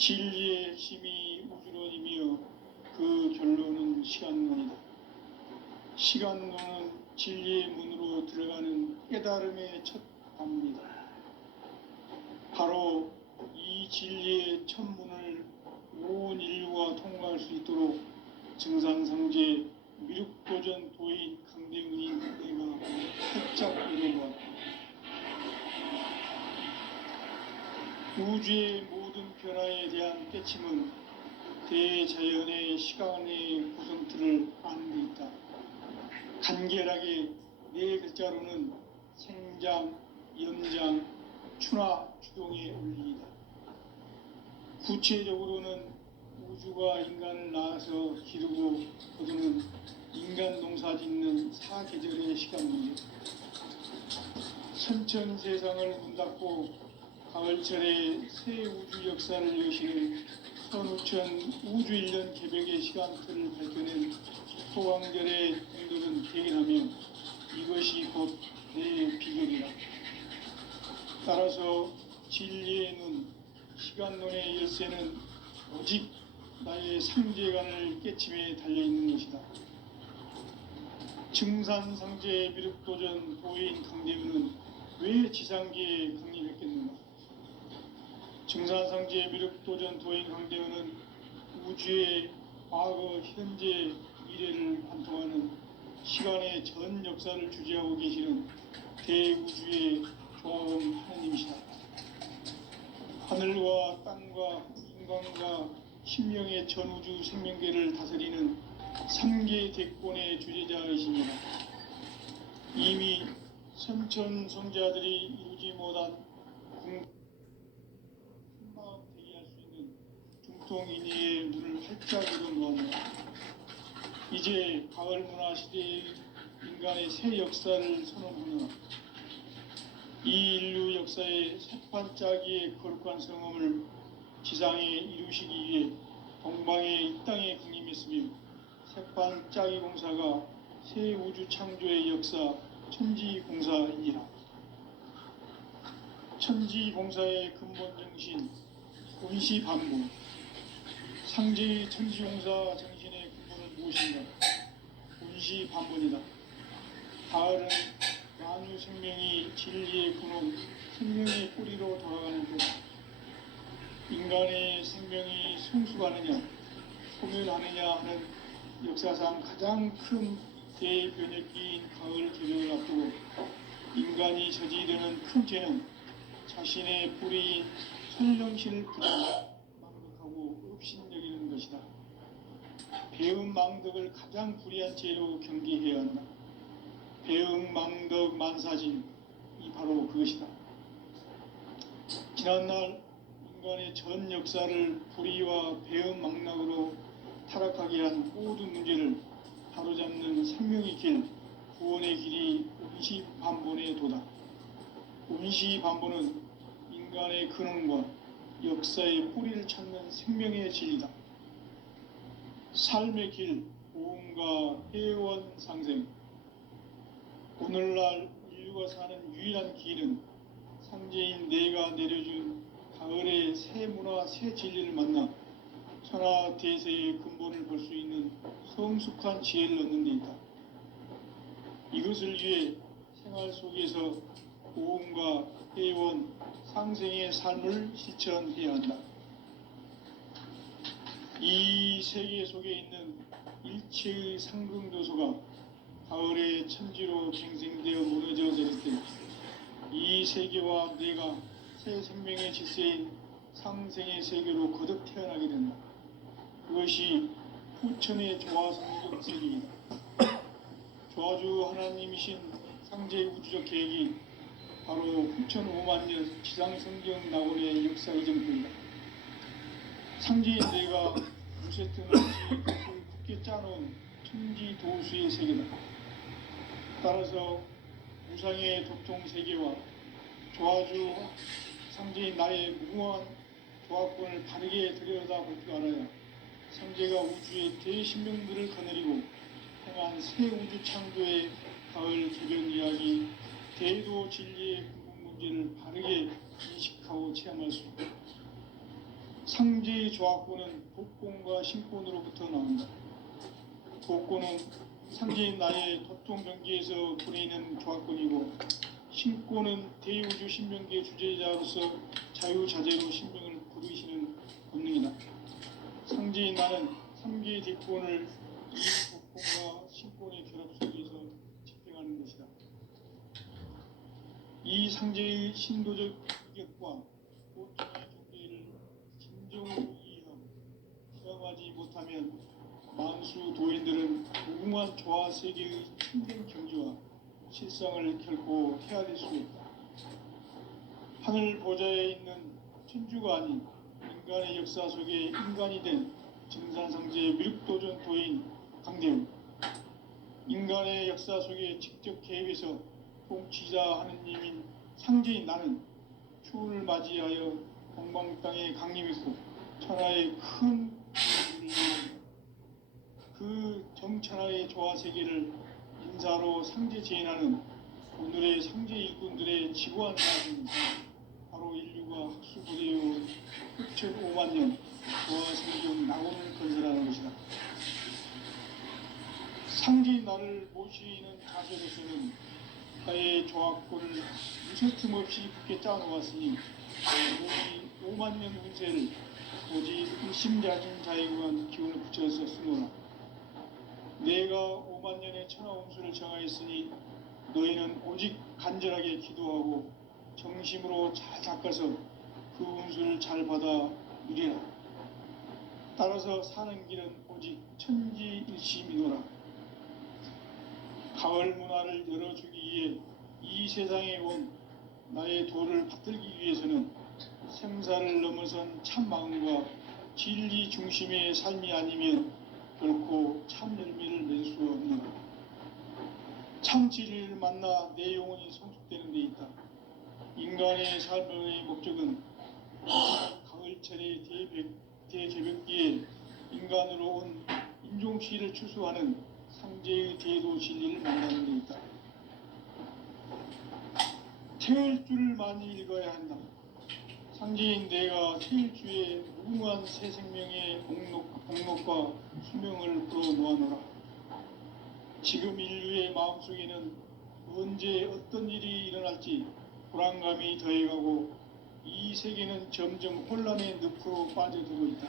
진리의 핵심이 우주론이며 그 결론은 시간론이다. 시간론은 진리의 문으로 들어가는 깨달음의 첫 단문이다. 바로 이 진리의 첫 문을 온 인류가 통과할 수 있도록 증산상제 미륵도전 도인 강대훈이 내가 살짝 이뤄보았다. 우주의 모든 변화에 대한 깨침은 대자연의 시간의 구성틀을 아는 데 있다. 간결하게 네 글자로는 생장, 연장, 추나 추동의 원리이다. 구체적으로는 우주가 인간을 낳아서 기르고 거두는 인간 농사 짓는 사계절의 시간문이다. 선천 세상을 문 닫고 가을철에 새 우주 역사를 여시는 선우천 우주 1년 개벽의 시간틀을 밝혀낸 소왕절의 공들은 대견하며 이것이 곧 내 비결이라. 따라서 진리의 눈, 시간론의 열쇠는 오직 나의 상제관을 깨침에 달려있는 것이다. 증산상제 미륵도전 도인 강대훈은 왜 지상계에 강림했겠는가? 증산상제 미륵도전 도인 강대훈은 우주의 과거, 현재, 미래를 관통하는 시간의 전 역사를 주재하고 계시는 대우주의 조화음 하나님이시다. 하늘과 땅과 인간과 신명의 전우주 생명계를 다스리는 3계 대권의 주재자이십니다. 이미 선천성자들이 이루지 못한 큰마음 대기할 수 있는 중통인의의 눈을 활짝 열어놓았다. 이제 가을 문화 시대의 인간의 새 역사를 선언하며 이 인류 역사의 새판짜기의 거룩한 성험을 지상에 이루시기 위해 동방의 이 땅에 강림했으며 새판짜기 공사가 새 우주 창조의 역사 천지공사이니라. 천지공사의 근본 정신 운시반복, 상제의 천지공사 정신의 근본은 무엇인가? 운시반복이다. 가을은 만유 생명이 진리의 근원, 생명의 뿌리로 돌아가는 것. 인간의 생명이 성숙하느냐, 소멸하느냐 하는 역사상 가장 큰 대변혁기인 가을 개벽을 앞두고 인간이 저지르는 큰 죄는 자신의 뿌리인 천령신을 망덕하고 업신여기는 것이다. 배음 망덕을 가장 불의한 죄로 경계해야 한다. 배음 망덕 만사진이 바로 그것이다. 지난날 인간의 전 역사를 불의와 배음 망락으로 타락하게 한 모든 문제를 바로잡는 생명의 길, 구원의 길이 운시반본의 도다. 운시반본은 인간의 근원과 역사의 뿌리를 찾는 생명의 진리다. 삶의 길, 고음과 회원 상생. 오늘날 인류가 사는 유일한 길은 상제인 내가 내려준 가을의 새 문화, 새 진리를 만나 천하 대세의 근본을 볼 수 있는 성숙한 지혜를 얻는 데 있다. 이것을 위해 생활 속에서 고음과 회원, 상생의 삶을 실천해야 한다. 이 세계 속에 있는 일체의 상승도소가 가을의 천지로 갱생되어 무너져 내릴 때 이 세계와 내가 새 생명의 질서인 상생의 세계로 거듭 태어나게 된다. 그것이 후천의 조화성경 세계이다. 조화주 하나님이신 상제의 우주적 계획이 바로 후천 5만 년 지상성경 낙원의 역사 이정표이다. 상제인 내가 무쇠등을 굳게 짜놓은 천지도수의 세계다. 따라서 무상의 도통 세계와 조화주 상제인 나의 무궁한 조화권을 바르게 들여다볼 줄 알아야 상제가 우주의 대신명들을 거느리고 행한 새 우주 창조의 가을 개변 이야기, 대도 진리의 궁극 문제를 바르게 인식하고 체험할 수 있다. 상제의 조합구는 복권과 신권으로부터 나온다. 복권은 상제인 나의 도통 경기에서 부리는 조합권이고, 신권은 대우주 신명기의 주제자로서 자유자재로 신명을 부르시는 본능이다. 상제인 나는 3개의 대권을 이 복권과 신권의 결합 속에서 집행하는 것이다. 이 상제의 신도적 위격과 보통의 경계를 진정으로 이해하고 수용하지 못하면 만수 도인들은 무궁한 조화 세계의 참된 경지와 실상을 결코 헤아릴 수 있다. 하늘 보좌에 있는 천주가 아닌 인간의 역사 속에 인간이 된 증산상제의 미륵도전 도인 강대우, 인간의 역사 속에 직접 개입해서 통치자 하느님인 상제인 나는 추운을 맞이하여 동방 땅에 강림했고 천하의 큰 그 정천하의 조화 세계를 인사로 상제 제인하는 오늘의 상제 일꾼들의 지구한 사진, 바로 인류가 학수고대의 흑천 5만 년 조화 생존 낙원을 건설하는 것이다. 상제인 나를 모시는 자세로서는 나의 조합권을 무쇠틈 없이 굳게 짜놓았으니 오직 5만 년 운세를 오직 일심자진 자에 의한 기운을 붙여서 쓰노라. 내가 5만 년의 천하 운수를 정하였으니 너희는 오직 간절하게 기도하고 정심으로 잘 닦아서 그 운수를 잘 받아 누리라. 따라서 사는 길은 오직 천지일심이노라. 가을 문화를 열어주기 위해 이 세상에 온 나의 도를 받들기 위해서는 생사를 넘어선 참 마음과 진리 중심의 삶이 아니면 결코 참 열매를 맺을 수 없노라. 참 진리를 만나 내 영혼이 성숙되는 데 있다. 인간의 삶의 목적은 가을철의 대개벽기에 인간으로 온 인종시를 추수하는 상제의 대도 진리를 만나는 데 있다. 태일주를 많이 읽어야 한다. 상제인 내가 태일주의 무궁한 새 생명의 복록과 수명을 불어놓아노라. 지금 인류의 마음속에는 언제 어떤 일이 일어날지 불안감이 더해가고 이 세계는 점점 혼란의 늪으로 빠져들고 있다.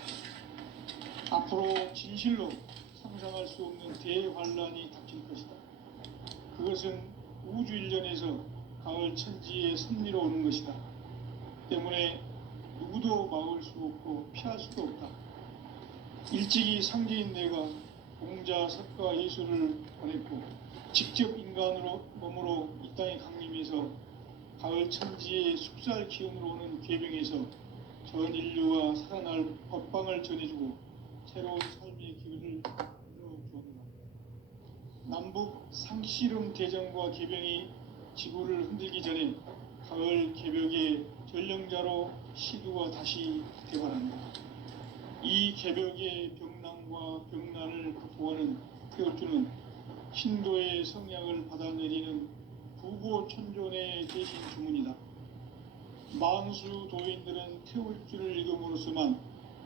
앞으로 진실로 상상할 수 없는 대환란이 닥칠 것이다. 그것은 우주 일련에서 가을 천지의 섭리로 오는 것이다. 때문에 누구도 막을 수 없고 피할 수도 없다. 일찍이 상제인 내가 공자, 석가, 예수를 보냈고 직접 인간으로 몸으로 이 땅에 강림해서 가을 천지의 숙살 기운으로 오는 궤병에서 전 인류가 살아날 법방을 전해주고 새로운 삶의 기운을 이뤄주었다. 남북 상씨름 대전과 개병이 지구를 흔들기 전에 가을 개벽의 전령자로 시두가 다시 대발한다. 이 개벽의 병난과 병난을 극복하는 태울주는 신도의 성량을 받아내리는 부보천존의 대신 주문이다. 만수 도인들은 태울주를 읽음으로써만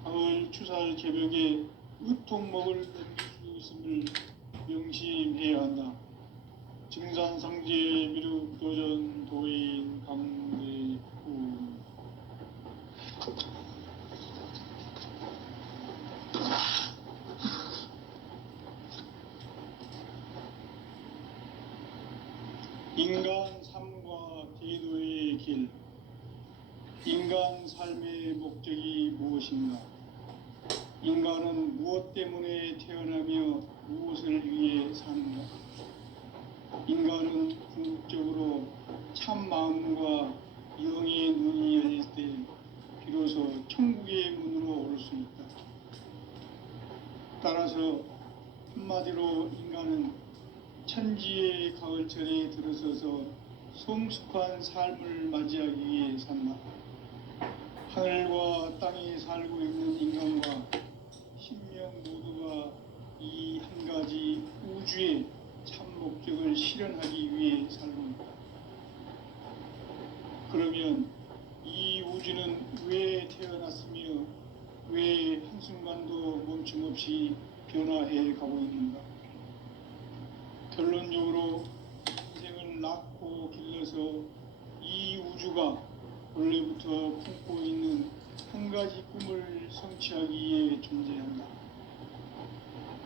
가을 추살 개벽에 의통목을 넘길 수 있음을 명심해야 한다. 증산상제 미륵도전 도인 강대우. 인간 삶과 제도의 길. 인간 삶의 목적이 무엇인가? 인간은 무엇 때문에 태어나며 무엇을 위해 사는가? 인간은 궁극적으로 참 마음과 영의 눈이 열릴 때 비로소 천국의 문으로 올 수 있다. 따라서 한마디로 인간은 천지의 가을철에 들어서서 성숙한 삶을 맞이하기 위해 산다. 하늘과 땅에 살고 있는 인간과 신명 모두가 이 한 가지 우주의 참 목적을 실현하기 위해 살고 있다. 그러면 이 우주는 왜 태어났으며 왜 한순간도 멈춤없이 변화해 가고 있는가? 결론적으로 인생을 낳고 길러서 이 우주가 원래부터 품고 있는 한 가지 꿈을 성취하기 위해 존재한다.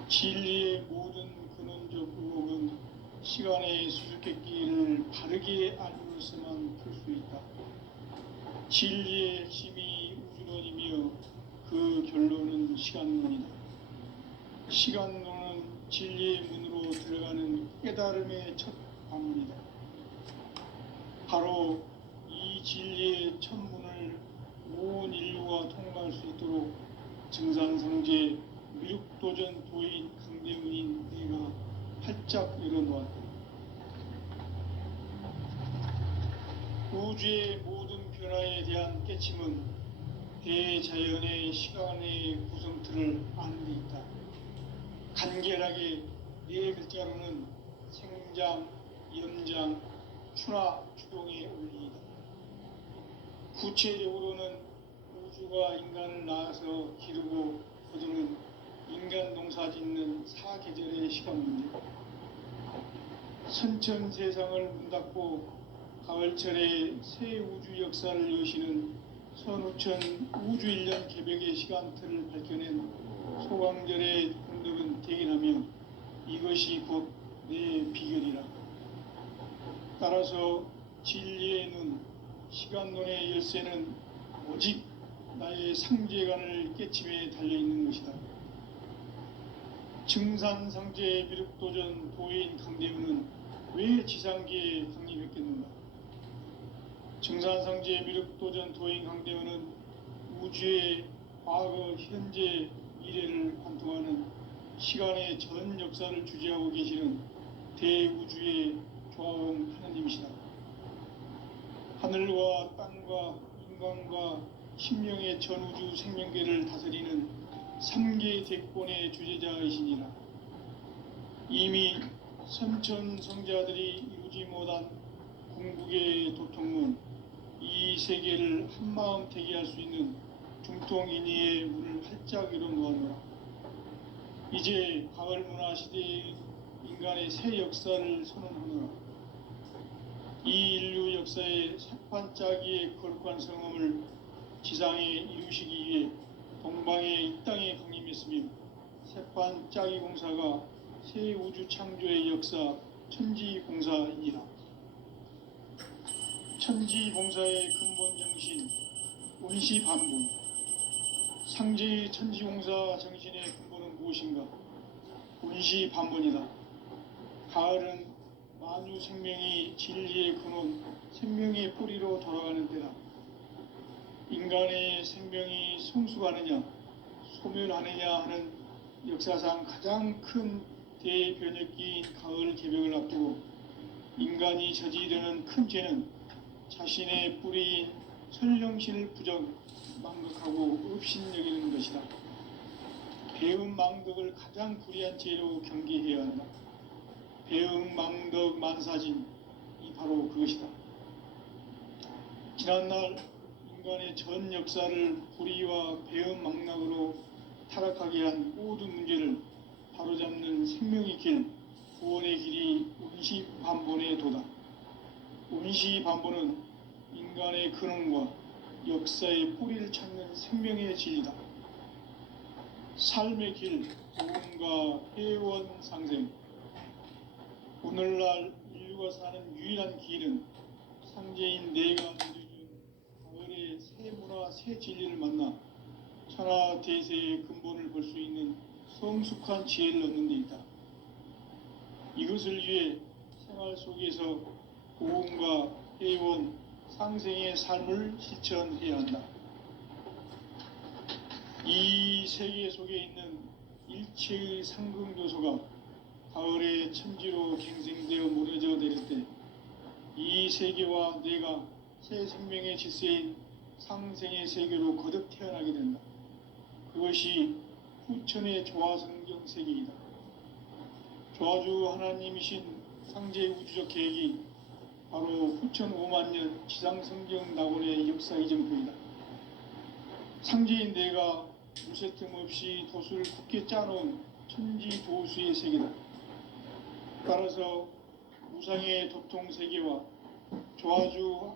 진리의 모든 근원적 의혹은 시간의 수수께끼를 바르게 알므로서만 풀 수 있다. 진리의 핵심이 우주론이며 그 결론은 시간론이다. 시간론은 진리의 문으로 들어가는 깨달음의 첫 관문이다. 바로 이 진리의 첫 문을 온 인류가 통과할 수 있도록 증산성제 미륵도전 도인 강대문인 내가 활짝 열어놓았다. 우주의 모든 변화에 대한 깨침은 대자연의 시간의 구성틀을 아는 데 있다. 간결하게 네 글자로는 생장, 염장, 추나 추동의 원리이다. 구체적으로는 우주가 인간을 낳아서 기르고 거두는 인간 농사 짓는 사계절의 시간 문제, 선천 세상을 문 닫고 가을철에 새 우주 역사를 여시는 선우천 우주 1년 개벽의 시간틀을 밝혀낸 소강절의 공덕은 대견하며 이것이 곧 내 비결이라. 따라서 진리의 눈, 시간론의 열쇠는 오직 나의 상제관을 깨침에 달려있는 것이다. 증산상제 미륵도전 도인 강대문은 왜 지상계에 강림했겠는가? 증산상제 미륵도전 도인 강대문은 우주의 과거, 현재, 미래를 관통하는 시간의 전 역사를 주재하고 계시는 대우주의 조화원 하나님이시다. 하늘과 땅과 인간과 신명의 전우주 생명계를 다스리는 3계 대권의 주재자이시니라. 이미 선천성자들이 이루지 못한 궁극의 도통문, 이 세계를 한마음 대기할 수 있는 중통인의의 문을 활짝 열어놓았노라. 이제 가을 문화 시대의 인간의 새 역사를 선언하노라. 이 인류 역사의 새판짜기의 거룩한 성험을 지상에 이루시기 위해 동방의 이 땅에 강림했으며 새판짜기 공사가 새 우주 창조의 역사 천지봉사이니라. 천지봉사의 근본 정신 운시반분, 상제의 천지봉사 정신의 근본은 무엇인가? 운시반분이다. 가을은 만유 생명이 진리의 근원, 생명의 뿌리로 돌아가는 때다. 인간의 생명이 성숙하느냐, 소멸하느냐 하는 역사상 가장 큰 대변혁기인 가을 개벽을 앞두고 인간이 저지르는 큰 죄는 자신의 뿌리인 설령신을 부정, 망극하고 업신여기는 것이다. 배음 망덕을 가장 불의한 죄로 경계해야 한다. 배음 망덕 만사진, 이 바로 그것이다. 지난날 인간의 전 역사를 불의와 배음 망락으로 타락하게 한 모든 문제를 바로잡는 생명의 길, 구원의 길이 운시반본의 도다. 운시반본은 인간의 근원과 역사의 뿌리를 찾는 생명의 진리다. 삶의 길, 구원과 회원 상생. 오늘날 인류가 사는 유일한 길은 상제인 내가 내려준 가을의 새 문화, 새 진리를 만나 천하 대세의 근본을 볼 수 있는 성숙한 지혜를 얻는 데 있다. 이것을 위해 생활 속에서 고음과 회원, 상생의 삶을 실천해야 한다. 이 세계 속에 있는 일체의 상극 요소가 가을의 천지로 갱생되어 무너져 내릴 때 이 세계와 내가 새 생명의 질서인 상생의 세계로 거듭 태어나게 된다. 그것이 후천의 조화성경 세계이다. 조화주 하나님이신 상제의 우주적 계획이 바로 후천 5만년 지상성경 낙원의 역사 이정표이다. 상제인 내가 무쇠틈 없이 돛을 굳게 짜놓은 천지조수의 세계다. 따라서 무상의 도통 세계와 조화주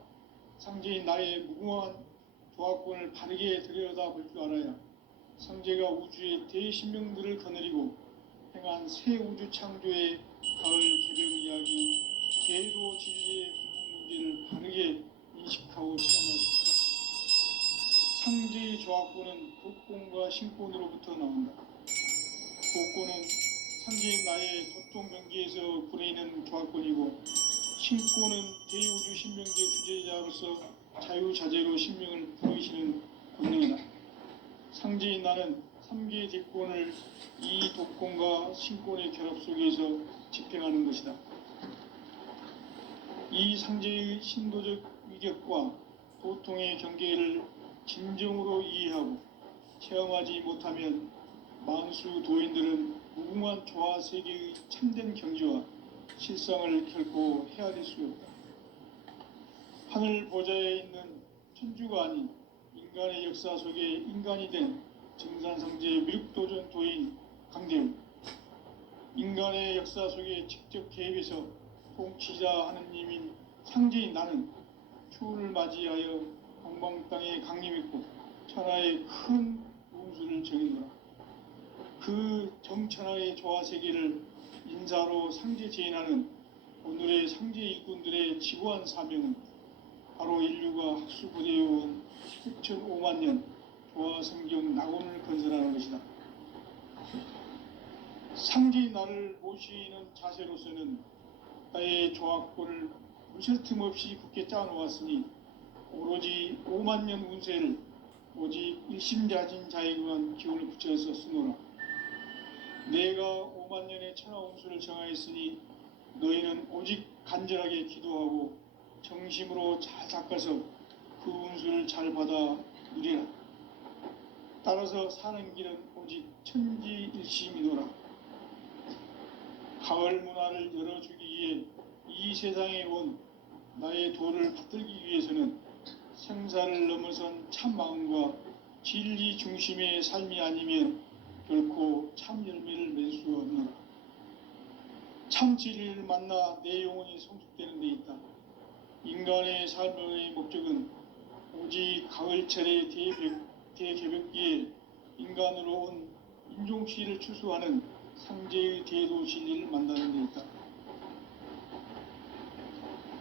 상제인 나의 무궁한 조화권을 바르게 들여다볼 줄 알아야 상제가 우주의 대신명들을 거느리고 행한 새 우주 창조의 가을 개벽 이야기, 대도 진리의 궁극 문제를 바르게 인식하고 체험할 수 있다. 상제의 조화권은 독권과 신권으로부터 나온다. 독권은 상제인 나의 도통 명기에서 불어있는 조화권이고, 신권은 대우주 신명계 주제자로서 자유자재로 신명을 부르시는 권능이다. 상제인 나는 3개의 대권을 이 독권과 신권의 결합 속에서 집행하는 것이다. 이 상제의 신도적 위격과 도통의 경계를 진정으로 이해하고 체험하지 못하면 만수 도인들은 무궁한 조화 세계의 참된 경지와 실상을 결코 헤아릴 수 없다. 하늘 보좌에 있는 천주가 아닌 인간의 역사 속에 인간이 된 증산상제 미륵도전 도인 강대우, 인간의 역사 속에 직접 개입해서 통치자 하느님인 상제인 나는 추운을 맞이하여 동방땅에 강림했고 천하의 큰 운수를 정했노라. 그 정천하의 조화세계를 인사로 상제 제인하는 오늘의 상제 일꾼들의 지구한 사명은 바로 인류가 학수고대해온 6,500만 년 조화성경 낙원을 건설하는 것이다. 상제인 나를 모시는 자세로서는 나의 조화권을 무쇠틈 없이 굳게 짜놓았으니 오로지 5만 년 운세를 오직 일심자진 자에게만 기운을 붙여서 쓰노라. 내가 5만 년의 천하 운수를 정하였으니 너희는 오직 간절하게 기도하고 정심으로 잘 닦아서 그 운수를 잘 받아 누리라. 따라서 사는 길은 오직 천지일심이노라. 가을 문화를 열어주기 위해 이 세상에 온 나의 도를 받들기 위해서는 생사를 넘어선 참 마음과 진리 중심의 삶이 아니면 결코 참 열매를 맺을 수 없노라. 참 진리를 만나 내 영혼이 성숙되는 데 있다. 인간의 삶의 목적은 오직 가을철의 대개벽기에 인간으로 온 인종시를 추수하는 상제의 대도 진리를 만나는 데 있다.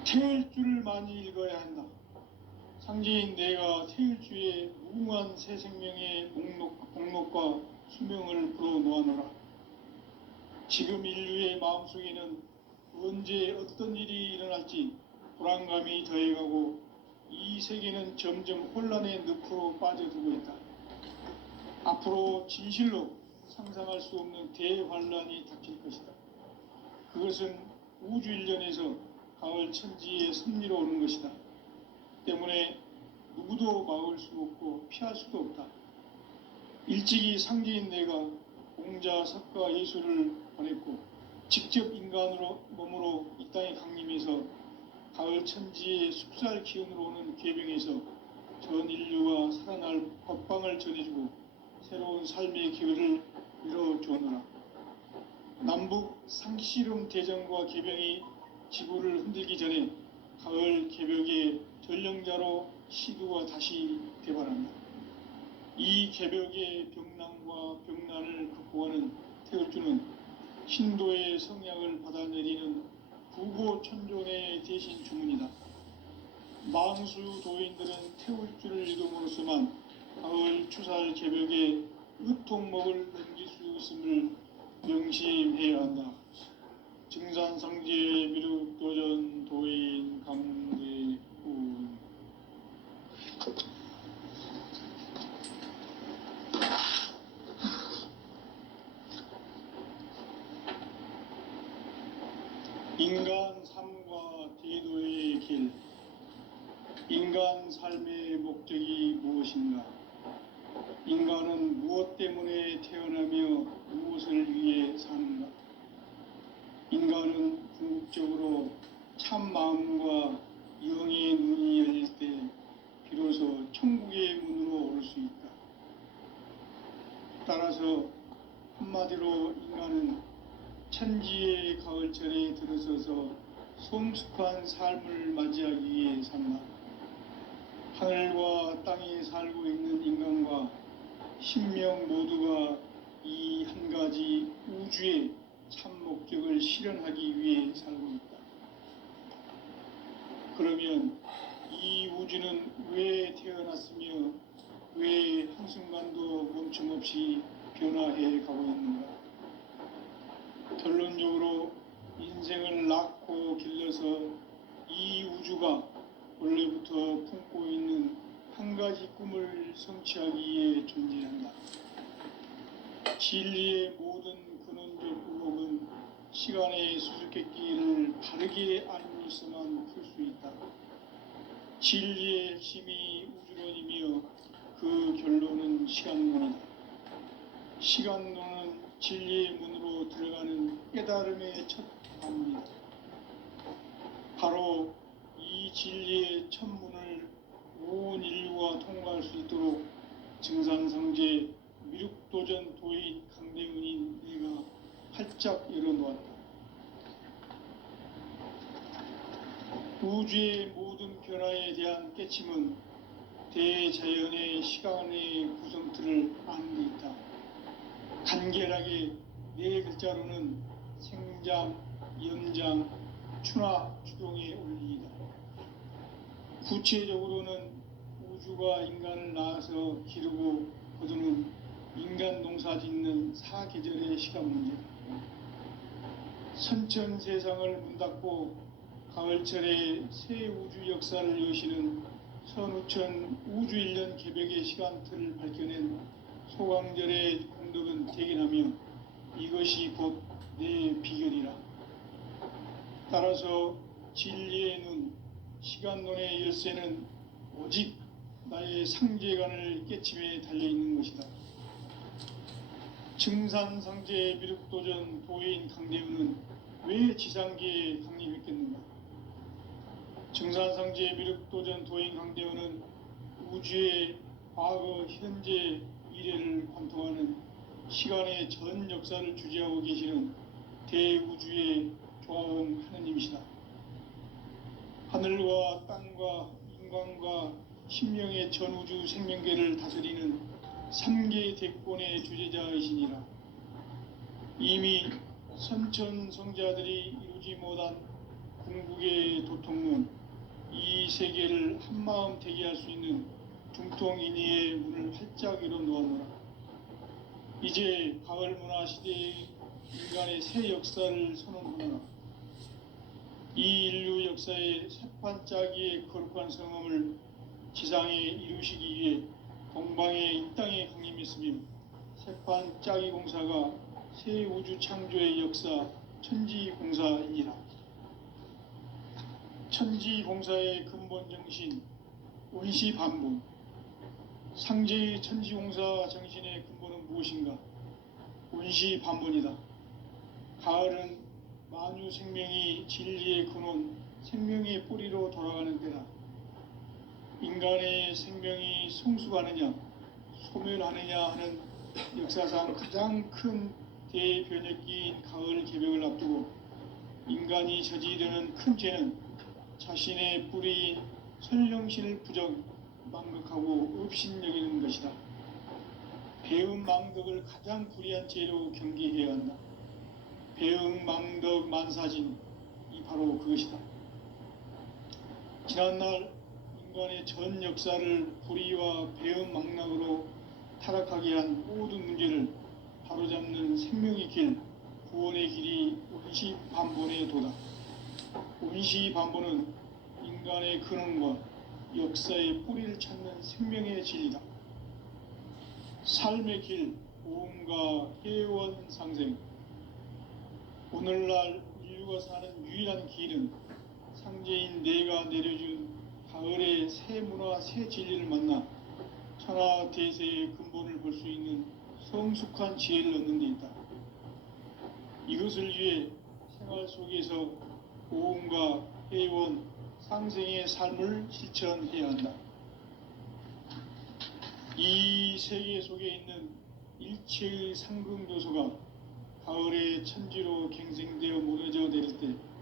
태일주를 많이 읽어야 한다. 상제인 내가 태일주의 무궁한 새 생명의 목록과 수명을 불어놓아노라. 지금 인류의 마음속에는 언제 어떤 일이 일어날지 불안감이 더해가고 이 세계는 점점 혼란의 늪으로 빠져들고 있다. 앞으로 진실로 상상할 수 없는 대환란이 닥칠 것이다. 그것은 우주 일련에서 가을 천지의 섭리로 오는 것이다. 때문에 누구도 막을 수 없고 피할 수도 없다. 일찍이 상제인 내가 공자, 석가, 예수를 보냈고 직접 인간으로 몸으로 이 땅에 강림해서 가을 천지의 숲살 기운으로 오는 계병에서 전 인류가 살아날 법방을 전해주고 새로운 삶의 기회를 열어주었노라. 남북 상씨름 대전과 계병이 지구를 흔들기 전에 가을 개벽의 전령자로 시두가 다시 개발한다. 이 개벽의 병난과 병난을 극복하는 태울주는 신도의 성약을 받아내리는 구고천존의 대신 주문이다. 만수 도인들은 태울주를 이름으로서만 가을 추살 개벽의 으통목을 넘길 수 있음을 명심해야 한다. 증산상제 미륵도전 도인 강대훈. 인간 삶과 대도의 길. 인간 삶의 목적이 무엇인가? 인간은 무엇 때문에 태어나며 무엇을 위해 사는가? 인간은 궁극적으로 참 마음과 영의 눈이 열릴 때 비로소 천국의 문으로 오를 수 있다. 따라서 한마디로 인간은 천지의 가을철에 들어서서 성숙한 삶을 맞이하기 위해 산다. 하늘과 땅에 살고 있는 인간과 신명 모두가 이 한 가지 우주의 참 목적을 실현하기 위해 살고 있다. 그러면 이 우주는 왜 태어났으며 왜 한순간도 멈춤없이 변화해 가고 있는가? 결론적으로 인생을 낳고 길러서 이 우주가 원래부터 품고 있는 한 가지 꿈을 성취하기 위해 존재한다. 진리의 모든 근원적 의혹은 시간의 수수께끼를 바르게 알고서만 풀 수 있다. 진리의 핵심이 우주론이며 그 결론은 시간론이다. 시간론은 진리의 문으로 들어가는 깨달음의 첫 관문이다. 바로 이 진리의 첫 문을 온 인류가 통과할 수 있도록 증산성제 미륵도전 도인 강대훈인 내가 활짝 열어놓았다. 우주의 모든 변화에 대한 깨침은 대자연의 시간의 구성틀을 아는 데 있다. 간결하게 네 글자로는 생장, 연장, 추나 추동의 원리이다. 구체적으로는 우주가 인간을 낳아서 기르고 거두는 인간 농사 짓는 사계절의 시간 문제다. 선천 세상을 문 닫고 가을철에 새 우주 역사를 여시는 선우천 우주 1년 개벽의 시간틀을 밝혀낸 소강절의 공덕은 대견하며 이것이 곧 내 비결이라. 따라서 진리의 눈, 시간론의 열쇠는 오직 나의 상제관을 깨침에 달려있는 것이다. 증산상제 미륵도전 도인 강대훈은 왜 지상계에 강림했겠는가? 증산상제 미륵도전 도인 강대훈은 우주의 과거, 현재, 미래를 관통하는 시간의 전 역사를 주재하고 계시는 대우주의 조화원 하느님이시다. 하늘과 땅과 인간과 신명의 전우주 생명계를 다스리는 3개 대권의 주재자이시니라. 이미 선천성자들이 이루지 못한 궁극의 도통문, 이 세계를 한마음 되게 할 수 있는 중통인의의 문을 활짝 열어놓아노라. 이제 가을 문화 시대의 인간의 새 역사를 선언하노라. 이 인류 역사의 새판짜기의 거룩한 성험을 지상에 이루시기 위해 동방의 이 땅에 강림했으며 새판짜기 공사가 새 우주 창조의 역사 천지공사이니라. 천지공사의 근본 정신 원시반복. 상제의 천지공사 정신의 근본은 무엇인가? 원시반복이다. 가을은 만유 생명이 진리의 근원, 생명의 뿌리로 돌아가는 때다. 인간의 생명이 성숙하느냐, 소멸하느냐 하는 역사상 가장 큰 대변혁기인 가을 개벽을 앞두고 인간이 저지르는 큰 죄는 자신의 뿌리인 설령신을 부정, 망극하고 업신여기는 것이다. 배음 망덕을 가장 불의한 죄로 경계해야 한다. 배음 망덕 만사진, 이 바로 그것이다. 지난날 인간의 전 역사를 불의와 배음 망락으로 타락하게 한 모든 문제를 바로잡는 생명의 길, 구원의 길이 원시반본의 도다. 원시반본은 인간의 근원과 역사의 뿌리를 찾는 생명의 진리다. 삶의 길, 오음과 회원 상생. 오늘날 인류가 사는 유일한 길은 상제인 내가 내려준 가을의 새 문화, 새 진리를 만나 천하 대세의 근본을 볼 수 있는 성숙한 지혜를 얻는 데 있다. 이것을 위해 생활 속에서 오음과 회원, 상생의 삶을 실천해야 한다. 이 세계 속에 있는 일체의 상극 요소가 가을의 천지로 갱생되어 무너져 내릴 때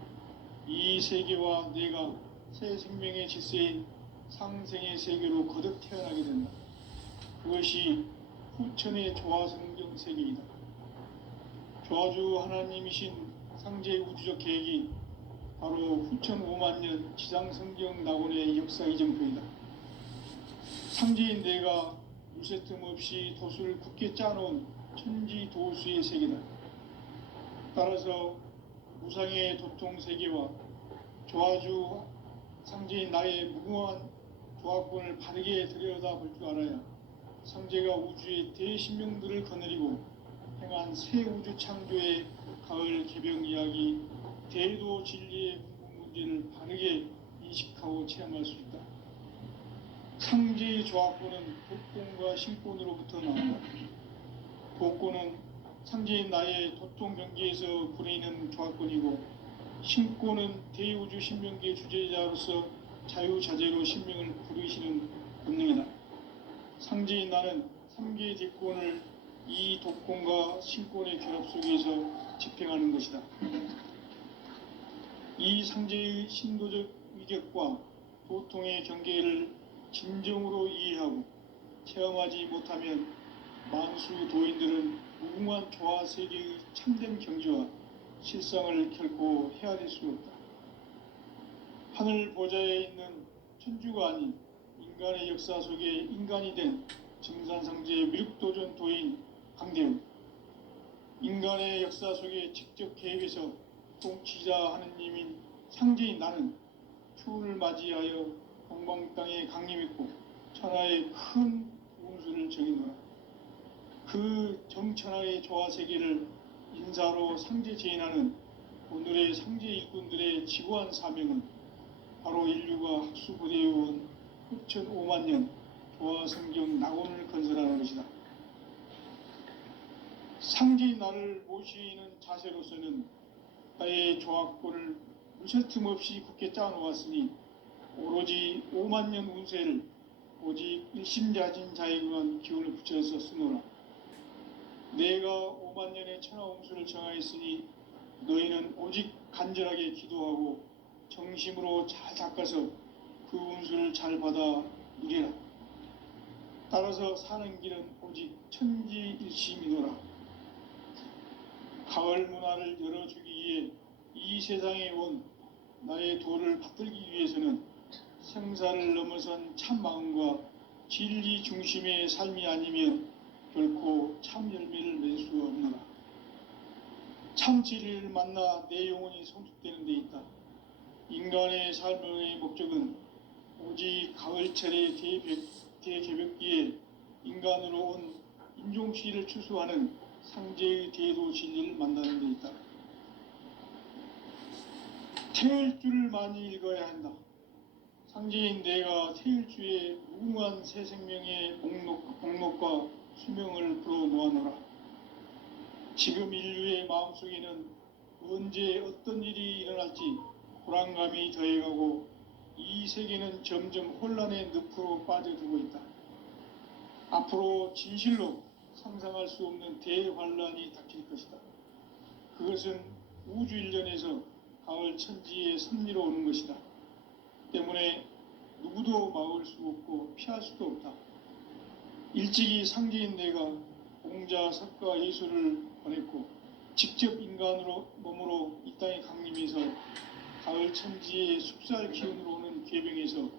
이 세계와 내가 새 생명의 질서인 상생의 세계로 거듭 태어나게 된다. 그것이 후천의 조화성경 세계이다. 조화주 하나님이신 상제 우주적 계획이 바로 후천 5만년 지상성경 낙원의 역사 이정표이다. 상제인 내가 물새 틈 없이 도수를 굳게 짜놓은 천지 도수의 세계다. 따라서 무상의 도통 세계와 조화주 상제인 나의 무궁한 조화권을 바르게 들여다볼 줄 알아야 상제가 우주의 대신명들을 거느리고 행한 새 우주 창조의 가을 개병 이야기, 대도 진리의 궁극 문제를 바르게 인식하고 체험할 수 있다. 상제의 조화권은 도권과 신권으로부터 나온다. 도권은 상제인 나의 도통 경계에서 부리는 조화권이고, 신권은 대우주 신명기의 주제자로서 자유자재로 신명을 부르시는 본능이다. 상제인 나는 3개의 대권을 이 도권과 신권의 결합 속에서 집행하는 것이다. 이 상제의 신도적 위격과 도통의 경계를 진정으로 이해하고 체험하지 못하면 만수 도인들은 무궁한 조화 세계의 참된 경지와 실상을 결코 헤아릴 수 없다. 하늘 보좌에 있는 천주가 아닌 인간의 역사 속에 인간이 된 증산상제 미륵도전 도인 강대우, 인간의 역사 속에 직접 개입해서 통치자 하느님인 상제인 나는 추운을 맞이하여 동방 땅에 강림했고 천하의 큰 운수를 정해놓아 그 정천하의 조화세계를 인사로 상제 제인하는 오늘의 상제 일꾼들의 지구한 사명은 바로 인류가 학수고대해온 후천 5만년 조화성경 낙원을 건설하는 것이다. 상제인 나를 모시는 자세로서는 나의 조화권을 물새 틈 없이 굳게 짜놓았으니 오로지 5만년 운세를 오직 일심자진 자에게만 기운을 붙여서 쓰노라. 내가 5만년의 천하홍수를 정하였으니 너희는 오직 간절하게 기도하고 정심으로 잘 닦아서 그 운수를 잘 받아 누리라. 따라서 사는 길은 오직 천지일심이노라. 가을 문화를 열어주기 위해 이 세상에 온 나의 도를 받들기 위해서는 생사를 넘어선 참 마음과 진리 중심의 삶이 아니면 결코 참 열매를 맺을 수 없노라. 참 진리를 만나 내 영혼이 성숙되는 데 있다. 인간의 삶의 목적은 오직 가을철의 대개벽기에 인간으로 온 인종시를 추수하는 상제의 대도 진리를 만나는 데 있다. 태일주를 많이 읽어야 한다. 상제인 내가 태일주의 무궁한 새 생명의 목록과 수명을 불어놓아노라. 지금 인류의 마음속에는 언제 어떤 일이 일어날지 불안감이 더해가고 이 세계는 점점 혼란의 늪으로 빠져들고 있다. 앞으로 진실로 상상할 수 없는 대환란이 닥칠 것이다. 그것은 우주 일련에서 가을 천지의 섭리로 오는 것이다. 때문에 누구도 막을 수 없고 피할 수도 없다. 일찍이 상제인 내가 공자, 석가, 예수를 보냈고 직접 인간으로 몸으로 이 땅에 강림해서 가을 천지의 숙살 기운으로 오는 괴병에서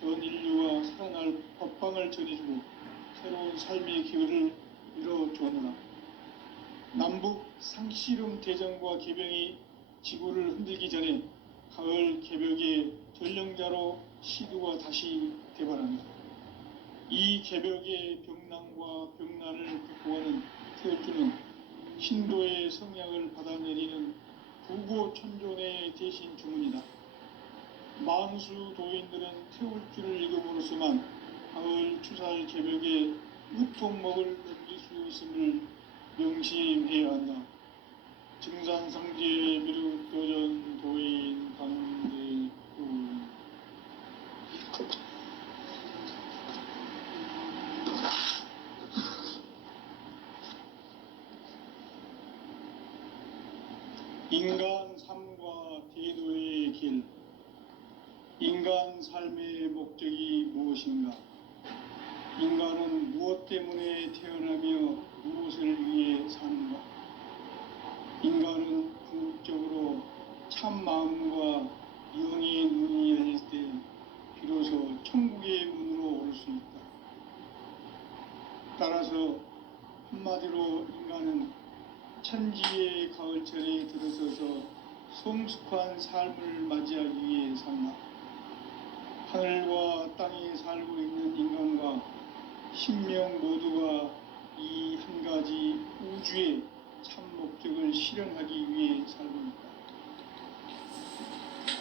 전 인류가 살아날 법방을 전해주고 새로운 삶의 기회를 이뤄주었노라. 남북 상씨름 대전과 개병이 지구를 흔들기 전에 가을 개벽의 전령자로 시두가 다시 대발한다. 이 개벽의 병난과 병난을 극복하는 태울주는 신도의 성향을 받아내리는 부고천존의 대신 주문이다. 만수 도인들은 태울주를 읽음으로써만 가을 추살 개벽의 의통목을 넘길 수 있음을 명심해야 한다. 증산상제 미륵도전 도인 강대우. 인간 삶과 대도의 길. 인간 삶의 목적이 무엇인가? 인간은 무엇 때문에 태어나며 무엇을 위해 사는가? 인간은 궁극적으로 참 마음과 영의 눈이 열릴 때 비로소 천국의 문으로 올 수 있다. 따라서 한마디로 인간은 천지의 가을철에 들어서서 성숙한 삶을 맞이하기 위해 산다. 하늘과 땅에 살고 있는 인간과 신명 모두가 이 한 가지 우주의 참 목적을 실현하기 위해 살고 있다.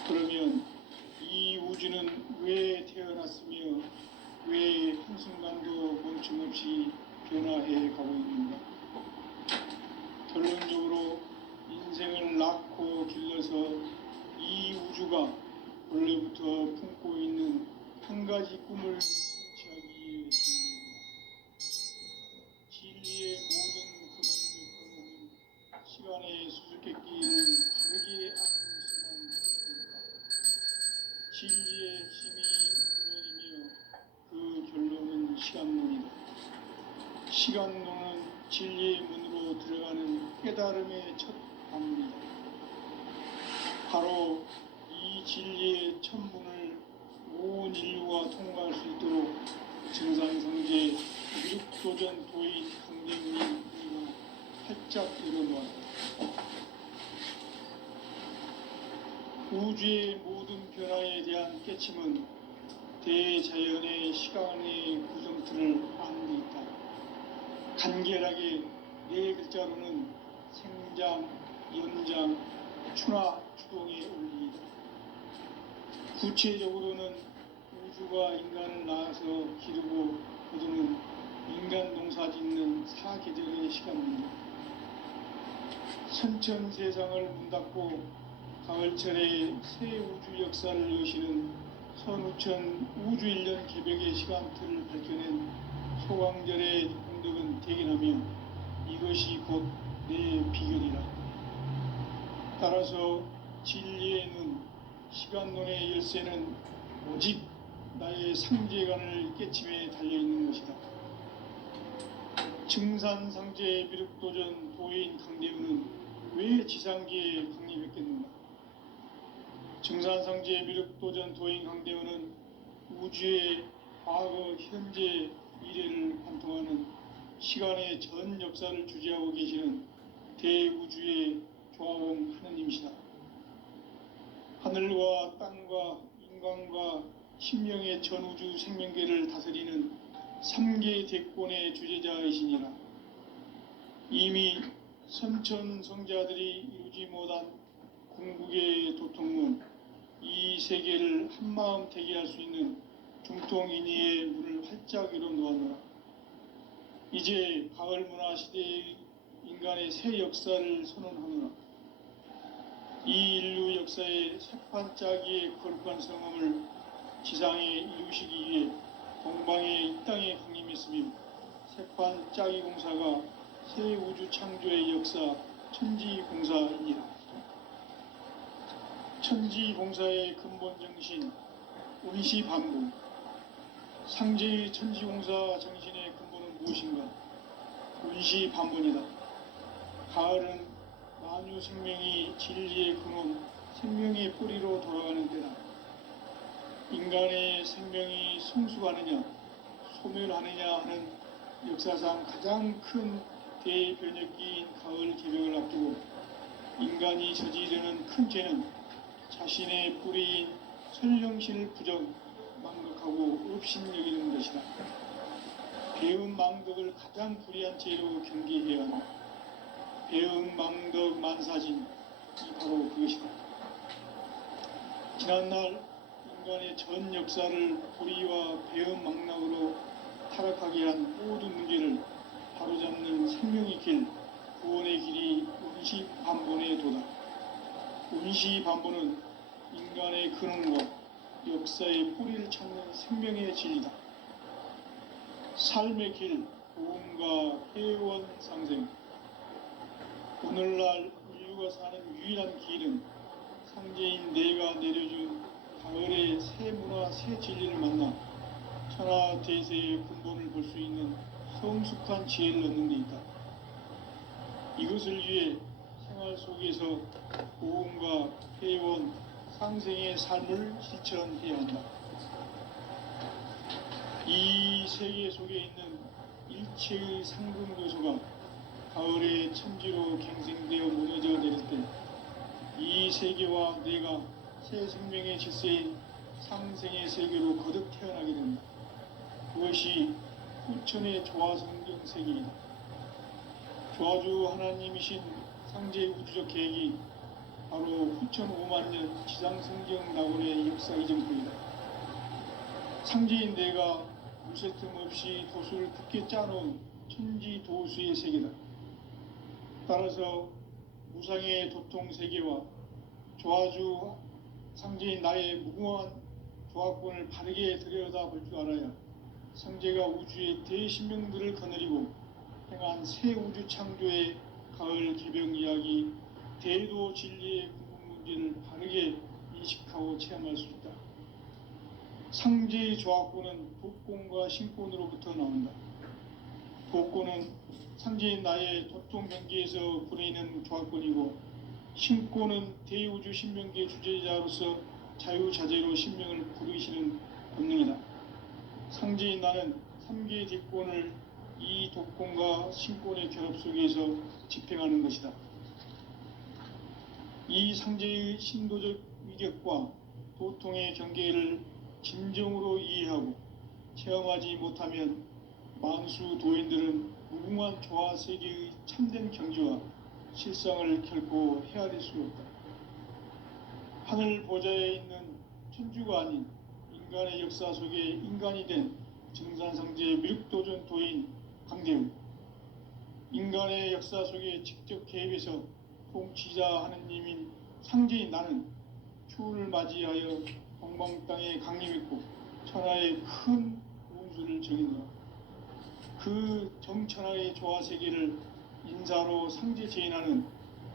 그러면 이 우주는 왜 태어났으며 왜 한순간도 멈춤없이 변화해 가고 있는가? 결론적으로 인생을 낳고 길러서 이 우주가 원래부터 품고 있는 한 가지 꿈을 성취하기 위해 준비된다. 진리의 모든 근원적 근원은 시간의 수수께끼를 바르게 알고 있어만 했습니다. 진리의 힘이 우주론이며 그 결론은 시간론이다. 시간론은 진리의 문으로 들어가는 깨달음의 첫 방문이다. 바로 이 진리의 첫 문을 온 인류가 통과할 수 있도록 증산성제 미륵도전 도인 강대문이 활짝 열어놓았다. 우주의 모든 변화에 대한 깨침은 대자연의 시간의 구성틀을 아는 데 있다. 간결하게 네 글자로는 생장, 연장, 추나 추동의 원리이다. 구체적으로는 우주가 인간을 낳아서 기르고 거두는 인간 농사 짓는 사계절의 시간입니다. 선천 세상을 문닫고 가을철에 새 우주 역사를 여시는 선우천 우주일년 개벽의 시간틀을 밝혀낸 소강절의 공덕은 대견하며 이것이 곧 내 비결이라. 따라서 진리의 눈, 시간론의 열쇠는 오직 나의 상제관을 깨침에 달려있는 것이다. 증산상제 미륵도전 도인 강대우는 왜 지상계에 강림했겠는가? 증산상제 미륵도전 도인 강대우는 우주의 과거, 현재, 미래를 관통하는 시간의 전 역사를 주재하고 계시는 대우주의 조화원 하느님이시다. 하늘과 땅과 인간과 신명의 전우주 생명계를 다스리는 3계 대권의 주재자이시니라. 이미 선천성자들이 이루지 못한 궁극의 도통문, 이 세계를 한마음 되게 할 수 있는 중통인의의 문을 활짝 열어놓았노라. 이제 가을문화 시대의 인간의 새 역사를 선언하노라. 이 인류 역사의 새판짜기의 거룩한 성험을 지상에 이루시기 위해 동방의 이 땅에 강림했으며 새판짜기 공사가 새 우주 창조의 역사 천지공사이니라. 천지공사의 근본 정신 운시반복. 상제의 천지공사 정신의 근본은 무엇인가? 운시반복이다. 가을은 만유 생명이 진리의 근원, 생명의 뿌리로 돌아가는 때다. 인간의 생명이 성숙하느냐, 소멸하느냐 하는 역사상 가장 큰 대변혁기인 가을 개벽을 앞두고 인간이 저지르는 큰 죄는 자신의 뿌리인 설령신을 부정, 망덕하고 업신여기는 것이다. 배은 망덕을 가장 불의한 죄로 경계해야 한다. 배은 망덕 만사진이 바로 그것이다. 지난날 인간의 전 역사를 불의와 배은 망락으로 타락하게 한 모든 문제를 바로잡는 생명의 길, 구원의 길이 운시반본의 도다. 운시반본은 인간의 근원과 역사의 뿌리를 찾는 생명의 진리다. 삶의 길, 구원과 회원 상생. 오늘날 인류가 살고 사는 유일한 길은 상제인 내가 내려준 가을의 새 문화 새 진리를 만나 천하 대세의 근본을 볼 수 있는 성숙한 지혜를 얻는 데 있다. 이것을 위해 생활 속에서 고음과 회원, 상생의 삶을 실천해야 한다. 이 세계 속에 있는 일체의 상승 요소가 가을의 천지로 갱생되어 무너져 내릴 때 이 세계와 내가 새 생명의 질서인 상생의 세계로 거듭 태어나게 된다. 그것이 후천의 조화성경 세계이다. 조화주 하나님이신 상제 우주적 계획이 바로 후천 5만년 지상성경 낙원의 역사 이전부이다. 상제인 내가 무쇠 틈 없이 도수를 굳게 짜놓은 천지 도수의 세계다. 따라서 무상의 도통 세계와 조화주 상제인 나의 무궁한 조화권을 바르게 들여다볼 줄 알아야 상제가 우주의 대신명들을 거느리고 행한 새 우주 창조의 가을 개병 이야기 대도 진리의 궁극 문제를 바르게 인식하고 체험할 수 있다. 상제의 조화권은 도권과 신권으로부터 나온다. 도권은 상제인 나의 도통 경계에서 부리는 조화권이고, 신권은 대우주 신명계 주제자로서 자유자재로 신명을 부르시는 본능이다. 상제인 나는 3개의 뒷권을 이 도권과 신권의 결합 속에서 집행하는 것이다. 이 상제의 신도적 위격과 도통의 경계를 진정으로 이해하고 체험하지 못하면 만수 도인들은 무궁한 조화 세계의 참된 경지와 실상을 결코 헤아릴 수 없다. 하늘 보좌에 있는 천주가 아닌 인간의 역사 속에 인간이 된 증산상제의 미륵도전 도인 강대우, 인간의 역사 속에 직접 개입해서 통치자 하느님인 상제인 나는 추운을 맞이하여 동방 땅에 강림했고 천하의 큰 운수를 정했노라. 그 정천하의 조화 세계를 인사로 상제 제인하는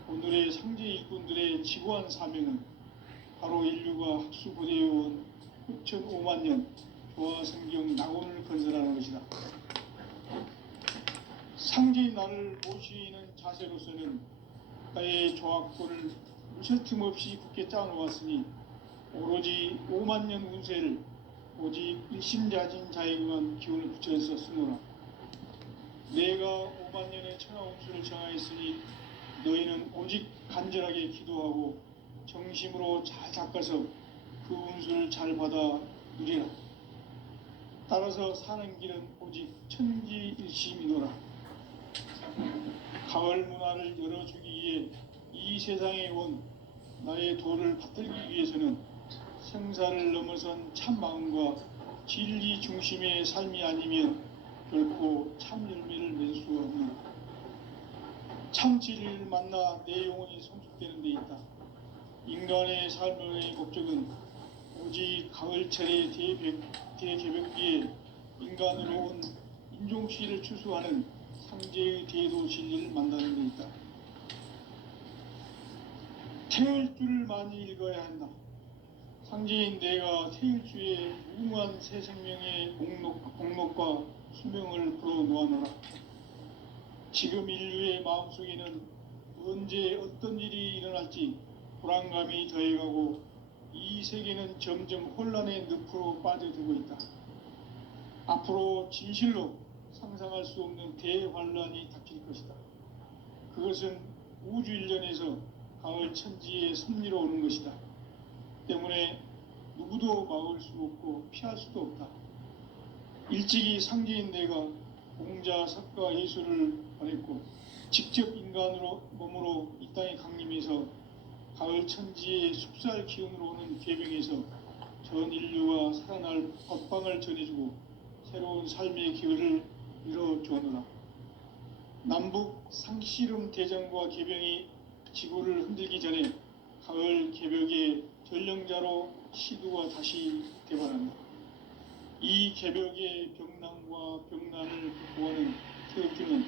오늘의 상제 일꾼들의 지고한 사명은 바로 인류가 학수고대해온 후천 5만년 조화 성경 낙원을 건설하는 것이다. 상제인 나를 모시는 자세로서는 나의 조화권을 무쇠 틈 없이 굳게 짜놓았으니 오로지 5만년 운세를 오직 일심자진 자에게만 기운을 붙여서 쓰노라. 내가 5만년의 천하 운수를 정하였으니 너희는 오직 간절하게 기도하고 정심으로 잘 닦아서 그 운수를 잘 받아 누리라. 따라서 사는 길은 오직 천지일심이노라. 가을 문화를 열어주기 위해 이 세상에 온 나의 도를 받들기 위해서는 생사를 넘어선 참 마음과 진리 중심의 삶이 아니면 결코 참 열매를 맺을 수가 없는 참 진리를 만나 내 영혼이 성숙되는 데 있다. 인간의 삶의 목적은 오직 가을철의 대개벽기에 인간으로 온 인종시를 추수하는 상제의 대도 진리를 만나는 데 있다. 태일주를 많이 읽어야 한다. 상제인 내가 태일주의 무궁한 새 생명의 공록과 수명을 불어놓아노라. 지금 인류의 마음속에는 언제 어떤 일이 일어날지 불안감이 더해가고 이 세계는 점점 혼란의 늪으로 빠져들고 있다. 앞으로 진실로 상상할 수 없는 대환란이 닥칠 것이다. 그것은 우주 일련에서 가을 천지의 섭리로 오는 것이다. 때문에 누구도 막을 수 없고 피할 수도 없다. 일찍이 상제인 내가 공자, 석가, 예수를 보냈고 직접 인간으로 몸으로 이 땅에 강림해서 가을 천지의 숙살 기운으로 오는 계명에서 전 인류가 살아날 법방을 전해주고 새로운 삶의 기회를 이뤄주었노라. 남북 상씨름 대전과 계병이 지구를 흔들기 전에 가을 개벽의 전령자로 시두가 다시 대발한다. 이 개벽의 병난과 병난을 극복하는 태극기는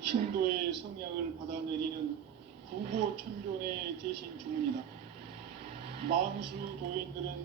신도의 성향을 받아내리는 부고천존에 대신 주문이다. 만수 도인들은